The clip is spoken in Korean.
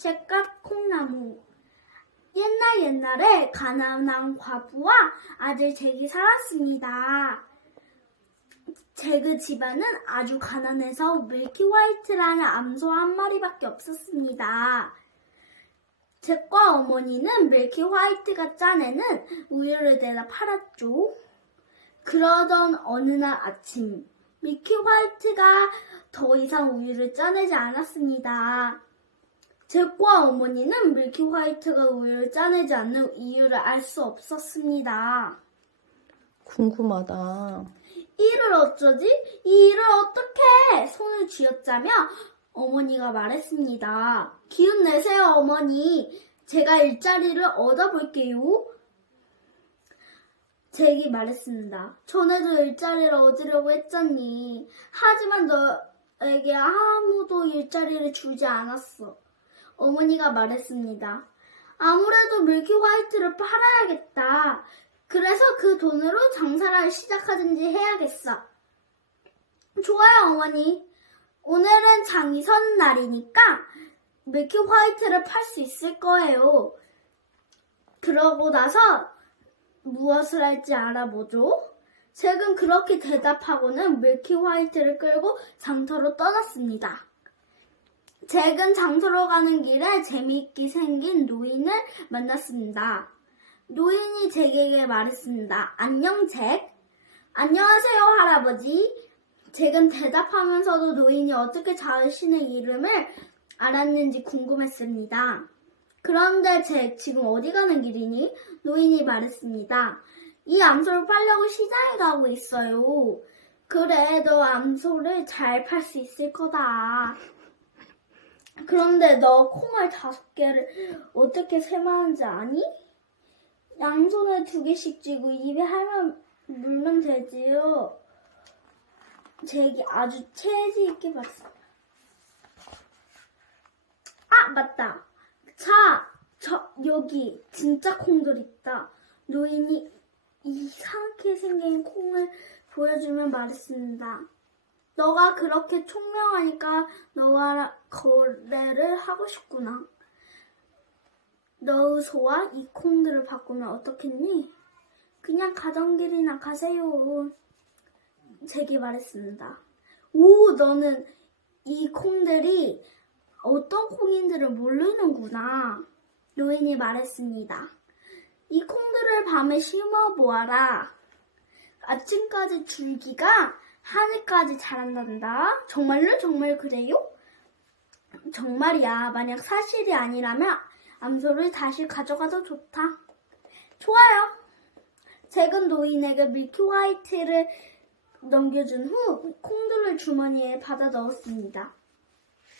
잭과 콩나무 옛날 옛날에 가난한 과부와 아들 잭이 살았습니다. 잭의 집안은 아주 가난해서 밀키 화이트라는 암소 한 마리밖에 없었습니다. 잭과 어머니는 밀키 화이트가 짜내는 우유를 내다 팔았죠. 그러던 어느 날 아침, 밀키 화이트가 더 이상 우유를 짜내지 않았습니다. 잭과 어머니는 밀키 화이트가 우유를 짜내지 않는 이유를 알 수 없었습니다. 궁금하다. 이를 어쩌지? 이 일을 어떻게? 손을 쥐어짜며 어머니가 말했습니다. 기운 내세요, 어머니. 제가 일자리를 얻어볼게요. 잭이 말했습니다. 전에도 일자리를 얻으려고 했잖니. 하지만 너에게 아무도 일자리를 주지 않았어. 어머니가 말했습니다. 아무래도 밀키 화이트를 팔아야겠다. 그래서 그 돈으로 장사를 시작하든지 해야겠어. 좋아요, 어머니. 오늘은 장이 서는 날이니까 밀키 화이트를 팔 수 있을 거예요. 그러고 나서 무엇을 할지 알아보죠. 잭은 그렇게 대답하고는 밀키 화이트를 끌고 장터로 떠났습니다. 잭은 장터로 가는 길에 재미있게 생긴 노인을 만났습니다. 노인이 잭에게 말했습니다. 안녕, 잭. 안녕하세요, 할아버지. 잭은 대답하면서도 노인이 어떻게 자신의 이름을 알았는지 궁금했습니다. 그런데 잭, 지금 어디 가는 길이니? 노인이 말했습니다. 이 암소를 팔려고 시장에 가고 있어요. 그래, 너 암소를 잘 팔 수 있을 거다. 그런데 너 콩알 다섯 개를 어떻게 세마는지 아니? 양손에 두 개씩 쥐고 입에 할만 물면 되지요. 잭이 아주 체지 있게 봤어. 아, 맞다. 자, 저, 여기 진짜 콩들 있다. 노인이 이상하게 생긴 콩을 보여주면 말했습니다. 너가 그렇게 총명하니까 너와 거래를 하고 싶구나. 너의 소와 이 콩들을 바꾸면 어떻겠니? 그냥 가던 길이나 가세요. 제게 말했습니다. 오, 너는 이 콩들이 어떤 콩인지를 모르는구나. 노인이 말했습니다. 이 콩들을 밤에 심어 보아라. 아침까지 줄기가 하늘까지 자란단다. 정말로 정말 그래요? 정말이야. 만약 사실이 아니라면 암소를 다시 가져가도 좋다. 좋아요. 잭은 노인에게 밀키 화이트를 넘겨준 후 콩들을 주머니에 받아 넣었습니다.